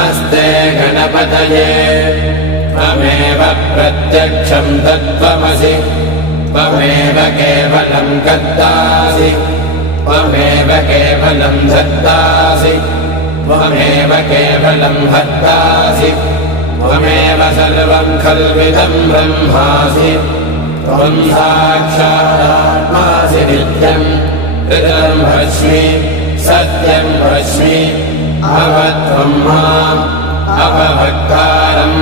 नमस्ते गणपतये। त्वमेव प्रत्यक्षम् तत्त्वमसि। त्वमेव केवलम् कर्तासि। त्वमेव केवलम् धत्तासि। त्वमेव केवलम् भक्तासि। त्वमेव सर्वम् खल्विदम् ब्रह्मासि। त्वम् साक्षादात्मासि नित्यम् हृदम् भस्मि सत्यम् भस्मि अवत्वम् माम् अपभक्तारम्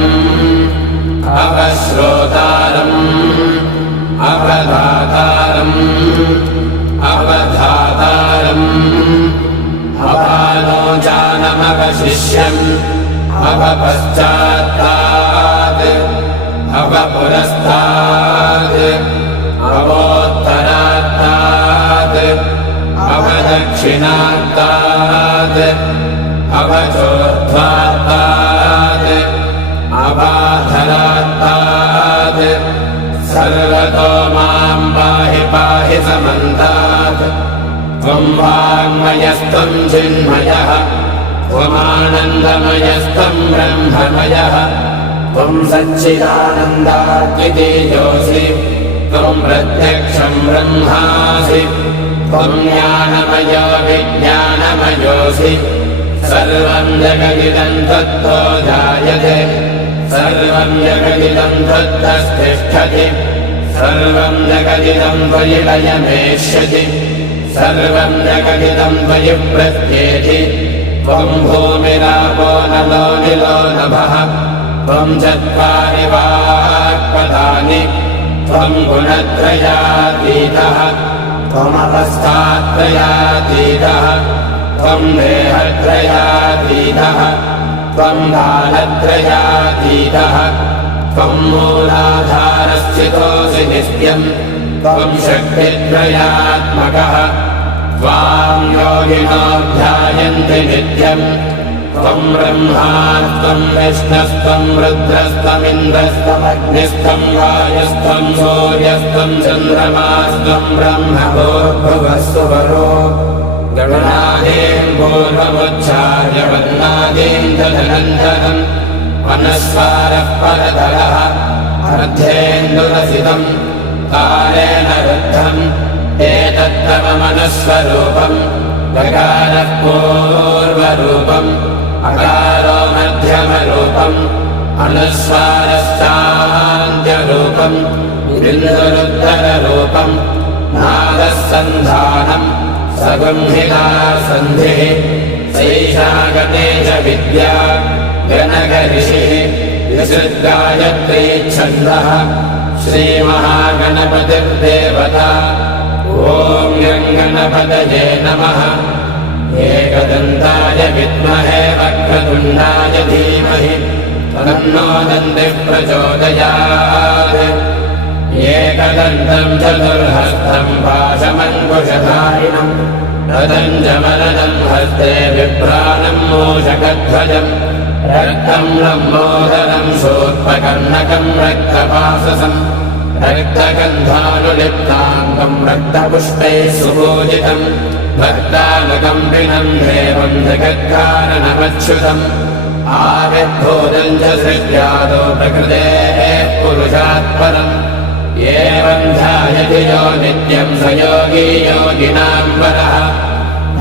अपश्रोतारम् अपदातारम् अवधातारम् अपालोचानमवशिष्यम् अवपश्चात्तात् अवपुरस्तात् अवोत्तरात्तात् अवदक्षिणात्तात् अवचोर्ध्वात्तात् अबाधरात्तात् सर्वतो माम् पाहि पाहि समन्तात्। त्वम् वाङ्मयस्त्वम् चिन्मयः त्वमानन्दमयस्त्वम् ब्रह्ममयः। त्वम् सच्चिदानन्दाद्वितीयोऽसि त्वम् प्रत्यक्षम् ब्रह्मासि। त्वम् ज्ञानमयो विज्ञानमयोऽसि सर्वम् जगदिदम् त्वत्तो जायते। सर्वम् जगदिदम् त्वत्तस्तिष्ठति सर्वम् जगदिदम् त्वयि लयमेष्यति सर्वम् जगदिदम् त्वयि प्रत्येति त्वम् भूमिरापो नलो निलो नभः। त्वम् चत्वारि वाक्पदानि त्वम् गुणत्रयातीतः। त्वमवस्थात्रयातीतः त्वम् देहत्रयातीतः त्वम् कालत्रयातीतः त्वम् मूलाधारस्थितोऽसि नित्यम् त्वम् शक्तित्रयात्मकः त्वाम् योगिनो ध्यायन्ति नित्यम् त्वम् ब्रह्मा त्वम् विष्णस्त्वम् रुद्रस्त्वमिन्द्रस्त्वमग्निस्थम् वायुस्त्वम् सूर्यस्त्वम् चन्द्रमास्त्वम् ब्रह्म परतरः अर्धेन्दुरसितम्। कालेन रुद्धम्। एतत्तव मनस्वरूपम् गकारः पूर्वरूपम्। अकारो मध्यमरूपम्। अनुस्वारश्चान्त्यरूपम्। बिन्दुरुत्तररूपम् नादः सन्धानम् सगुंहिता सन्धिः गते च विद्या गणकऋषिः विसृद्गायत्री छन्दः श्रीमहागणपतिर्देवता ॐ गङ्गणपतये नमः एकदन्ताय विद्महे वक्रतुण्डाय धीमहि तन्नो दन्तिः प्रचोदयात् एकदन्तम् चतुर्हस्तम् पाशमङ्कुशधारिणम् रदम् च मरदम् हस्ते बिभ्राणम् मूषकध्वजम् रक्तम् लम्बोदरम् शोत्पकर्णकम् रक्तपाससम् रक्तगन्धानुलिप्ताङ्गम् रक्तपुष्पैः सुपूजितम् भक्तानुकम्पिनम् देवम् जगत्कारणमच्युतम् आविर्भूतम् च सृज्यादो प्रकृतेः पुरुषात् परम् एवम् ध्यायति यो नित्यम् स योगी योगिनाम् वरः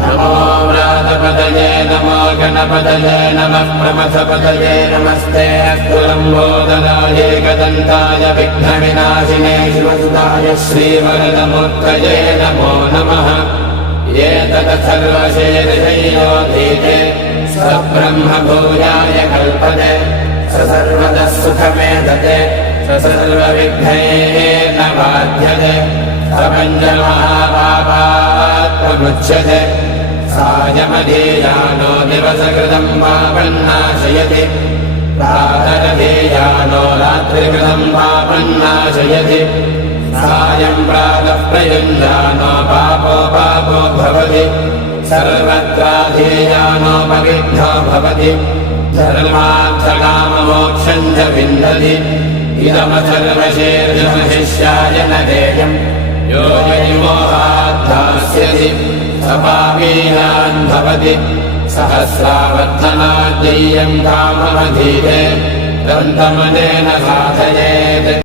नमो व्रातपदये नमो गणपदये नमः प्रमथपदये नमस्ते अस्तु लम्बोदराय एकदन्ताय विघ्नविनाशिने शिवसुताय श्रीवरदमूर्तये नमो नमः एतदथर्वशेषयोधीते स ब्रह्मभूयाय कल्पते स सर्वतः सुखमेधते स सर्वविघ्नैर्न बाध्यते स पञ्चमहापापात्ममुच्यते सायमधीयानो दिवसकृतम् पापन्नाशयति। प्रातरधीयानो रात्रिकृतम् पापन्नाशयति। सायम् प्रातः प्रयुञ्जानो पापो पापो भवति। सर्वत्राधीयानोपविद्धो भवति। धर्मार्थकाममोक्षम् च विन्दति इदमसर्वशेर्जमशिष्याय न देयम् यो विमोहाद्धास्यति स पापीयान् भवति सहस्रावर्धनाद्यय्यम् काममधीते दन्तमनेन साधयेत्